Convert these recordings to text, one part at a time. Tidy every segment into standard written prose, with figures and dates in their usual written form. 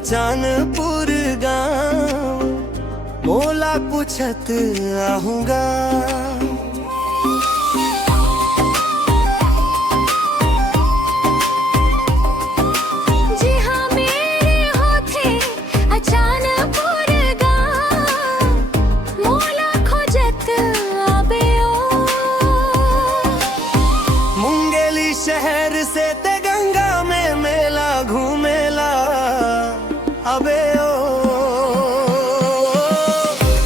अचानपुर गाँव मोला पूछत आहूँगा। जी हाँ मेरे होते अचानपुर गाँव मोला खोजत आबे ओ। मुंगेली शहर से ते गंगा में मेला घूमेला अबे ओ।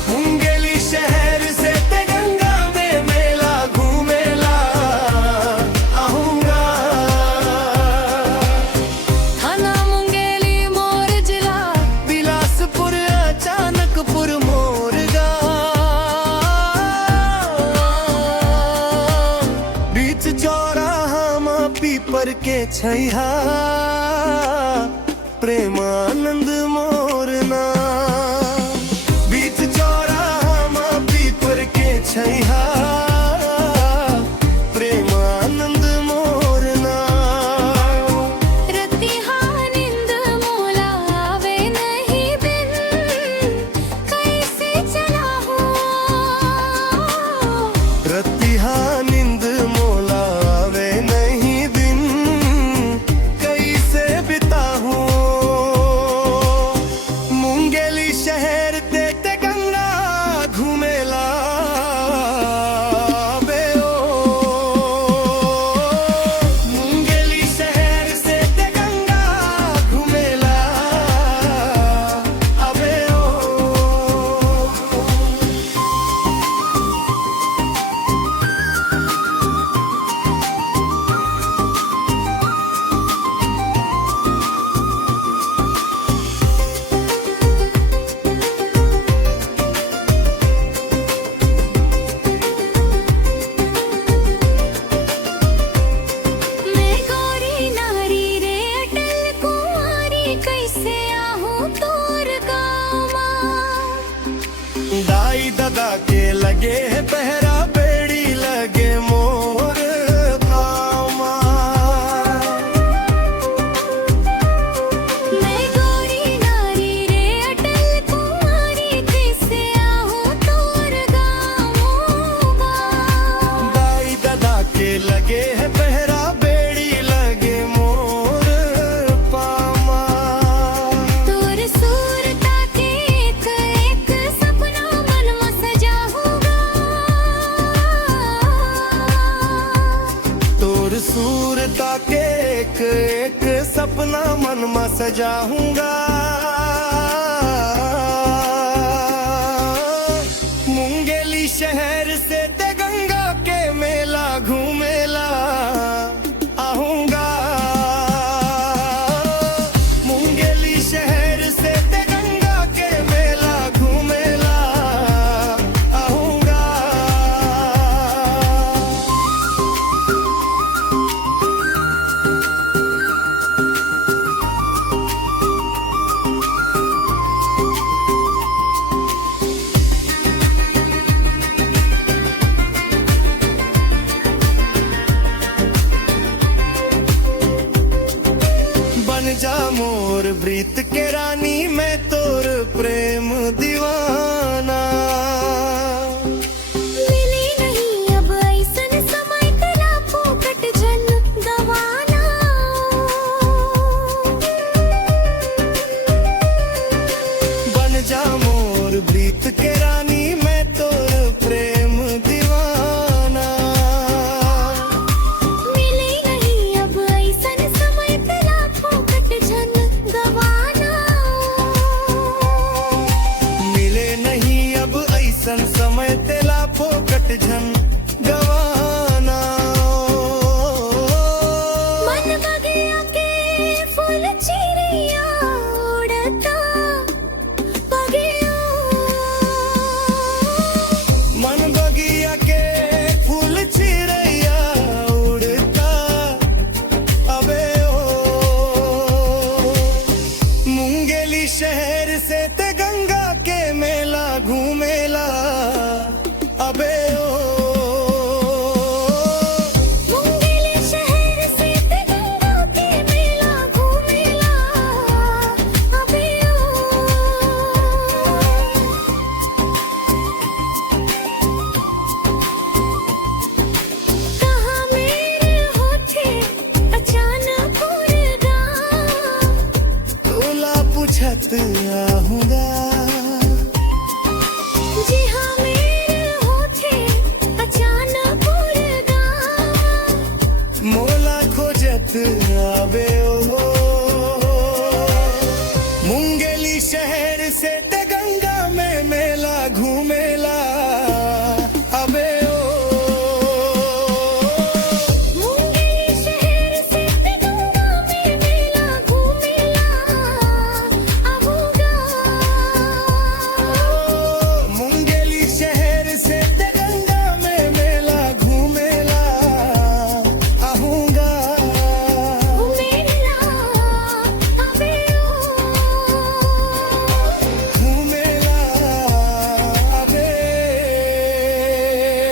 मुंगेली शहर से ते गंगा में मेला घूमेला आहूँगा। थाना मुंगेली मोर जिला बिलासपुर अचानकपुर मोर गाँव। बीच चौराहा में पीपर के छैहा प्रेमानंद मोर नाम। बीच चौराहा में पीपर के छैहा प्रेमानंद मोर नाम। रतिहा नींद मोला आवे नहीं बिन कैसे चला हूँ। रतिहा नींद मोला आवे नहीं दिन कैसे बिताऊं। मुंगेली शहर ते गंगा घूमेला बे ओ। मुंगेली शहर से ते गंगा घूमेला अबे ओ। मैं गोरी नारी रे अटल कुंवारी कैसे आहूँ तोर गाँव माँ। दाई दादा के लगे है पहरा बेड़ी लगे मोर पामा। मैं गोरी नारी रे अटल कुंवारी कैसे आहूँ तोर गाँव माँ। दाई दादा के लगे है पहरा बेड़ी लगे मोर पामा। तोर सूरता के एक सपना मन में सजाऊंगा। तोर सूरता के एक सपना मन में सजाऊंगा। मुंगेली शहर से ते गंगा के मेला घूमेला आहूँगा। मुंगेली शहर से ते गंगा के मेला घूमेला आहूँगा। बन जा मोर प्रीत के रानी मैं तोर प्रेम दीवाना। मिली नहीं अब ऐसन समय तेरा फोकट जन गवाना। बन जा मोर प्रीत के रानी मैं तोर प्रेम दीवाना। मिली नहीं अब ऐसन समय तेरा फोकट जन गवाना। मिले नहीं अब ऐसन समय तेला फोकट झन